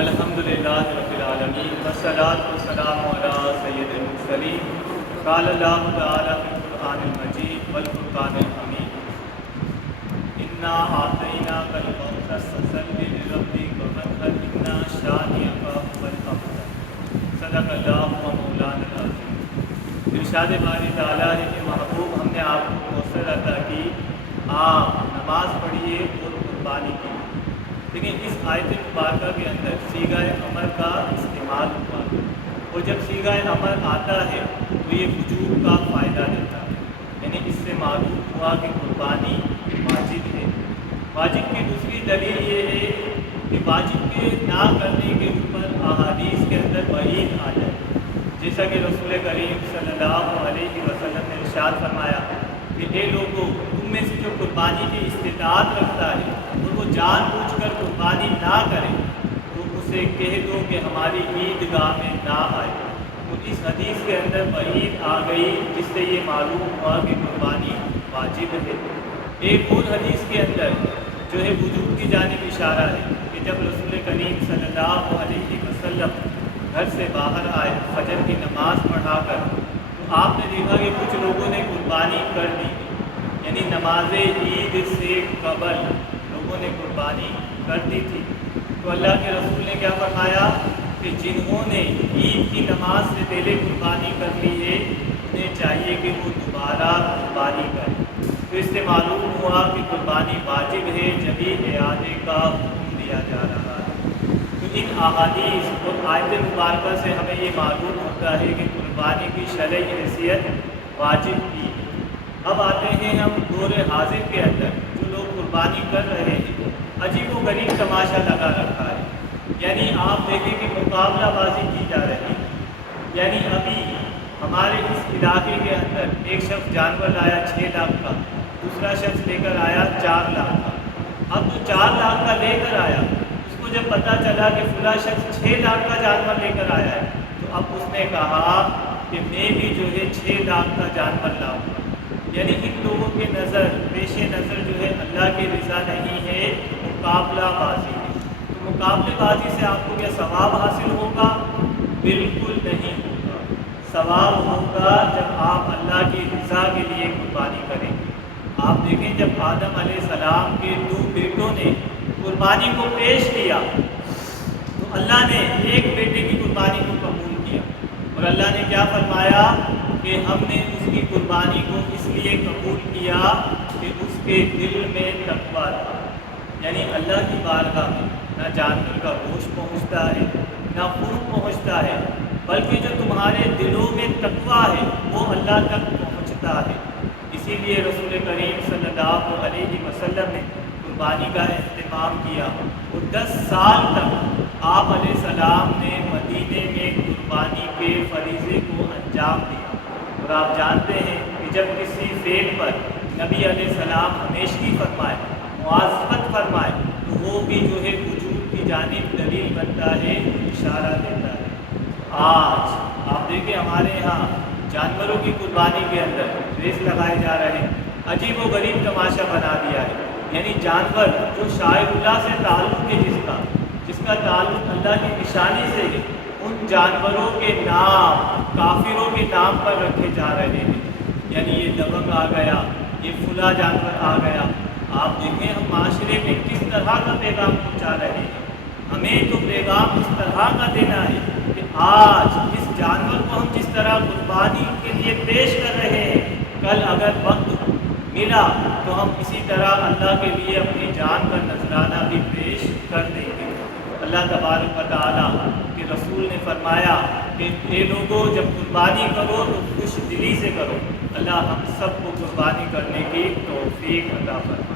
الحمدللہ رب العالمین والصلاة والسلام علی سید المرسلین قال اللہ تعالی فی القرآن المجید والفرقان الحمید انا اعطیناک الکوثر فصلی لربک وانحر ان شانئک هو الابتر صدق اللہ و مولانا العظیم۔ ارشاد باری تعالیٰ ہے کہ محبوب ہم نے آپ کو کوثر عطا کی، آپ نماز پڑھیے اور قربانی کی۔ لیکن اس آیت مبارکہ کے اندر صیغہ امر کا استعمال ہوا، اور جب صیغہ امر آتا ہے تو یہ وجوب کا فائدہ دیتا ہے، یعنی اس سے معلوم ہوا کہ قربانی واجب ہے۔ واجب کی دوسری دلیل یہ ہے کہ واجب کے نہ کرنے کے اوپر احادیث کے اندر وعید آ جائے، جیسا کہ رسول کریم صلی اللہ علیہ وسلم نے ارشاد فرمایا کہ اے لوگوں، تم میں سے جو قربانی کی استطاعت رکھتا ہے اور وہ جان بوجھ کر قربانی نہ کرے تو اسے کہہ دو کہ ہماری عیدگاہ میں نہ آئے۔ تو اس حدیث کے اندر وعید آ گئی، جس سے یہ معلوم ہوا کہ قربانی واجب ہے۔ ایک اور حدیث کے اندر جو ہے وجوب کی جانب اشارہ ہے کہ جب رسول کریم صلی اللہ علیہ وسلم گھر سے باہر آئے فجر کی نماز پڑھا کر، تو آپ نے دیکھا کہ کچھ لوگوں نے قربانی کر دی، یعنی نماز عید سے قبل لوگوں نے قربانی کر دی تھی۔ تو اللہ کے رسول نے کیا فرمایا کہ جنہوں نے عید کی نماز سے پہلے قربانی کر لی ہے انہیں چاہیے کہ وہ دوبارہ قربانی کریں۔ تو اس سے معلوم ہوا کہ قربانی واجب ہے، جبھی اعادے کا حکم دیا جا رہا ہے۔ تو ان احادیث اور آیت مبارکہ سے ہمیں یہ معلوم ہوتا ہے کہ قربانی کی شرعی حیثیت واجب کی۔ اب آتے ہیں ہم دور حاضر کے اندر جو لوگ قربانی کر رہے ہیں، عجیب و غریب تماشا لگا رکھا ہے۔ یعنی آپ دیکھیں کہ مقابلہ بازی کی جا رہی ہے، یعنی ابھی ہمارے اس علاقے کے اندر ایک شخص جانور لایا 6 لاکھ کا، دوسرا شخص لے کر آیا 4 لاکھ کا۔ اب جو 4 لاکھ کا لے کر آیا، اس کو جب پتہ چلا کہ فلاں شخص 6 لاکھ کا جانور لے کر آیا ہے، تو اب اس نے کہا کہ میں بھی جو ہے 6 لاکھ کا جانور لاؤں گا۔ یعنی ان لوگوں کے نظر پیش نظر جو ہے اللہ کی رضا نہیں ہے، مقابلہ بازی ہے۔ تو مقابلے بازی سے آپ کو کیا ثواب حاصل ہوگا؟ بالکل نہیں ہوگا۔ ثواب ہوگا جب آپ اللہ کی رضا کے لیے قربانی کریں گے۔ آپ دیکھیں جب آدم علیہ السلام کے 2 بیٹوں نے قربانی کو پیش کیا تو اللہ نے ایک بیٹے کی قربانی کو قبول کیا، اور اللہ نے کیا فرمایا کہ ہم نے اس کی قربانی کو اس لیے قبول کیا کہ اس کے دل میں تقویٰ تھا۔ یعنی اللہ کی بارگاہ میں نہ جانور کا گوشت پہنچتا ہے نہ خون پہنچتا ہے، بلکہ جو تمہارے دلوں میں تقویٰ ہے وہ اللہ تک پہنچتا ہے۔ اسی لیے رسول کریم صلی اللہ علیہ وسلم نے قربانی کا اہتمام کیا، اور 10 سال تک آپ علیہ السلام نے مدینے میں قربانی کے فریضے کو انجام دیا۔ اور آپ جانتے ہیں کہ جب کسی فعل پر نبی علیہ السلام ہمیشگی فرمائے، مواظبت فرمائے، تو وہ بھی جو ہے وجوب کی جانب دلیل بنتا ہے، اشارہ دیتا ہے۔ آج آپ دیکھیں ہمارے یہاں جانوروں کی قربانی کے اندر ریس لگائے جا رہے ہیں، عجیب و غریب تماشا بنا دیا ہے۔ یعنی جانور جو شاعر اللہ سے تعلق ہے، جس کا تعلق اللہ کی نشانی سے ہے، ان جانوروں کے نام کافروں کے نام پر رکھے جا رہے ہیں۔ یعنی یہ دبنگ آ گیا، یہ فلاں جانور آ گیا۔ آپ دیکھیں ہم معاشرے میں کس طرح کا پیغام پہنچا رہے ہیں۔ ہمیں تو پیغام اس طرح کا دینا ہے کہ آج اس جانور کو ہم جس طرح قربانی کے لیے پیش کر رہے ہیں، کل اگر وقت ملا تو ہم اسی طرح اللہ کے لیے اپنی جان کا نذرانہ بھی پیش کر دیں گے۔ اللہ تبارک و تعالیٰ کے رسول نے فرمایا کہ اے لوگوں، جب قربانی کرو تو خوش دلی سے کرو۔ اللہ ہم سب کو قربانی کرنے کی توفیق عطا فرمائے۔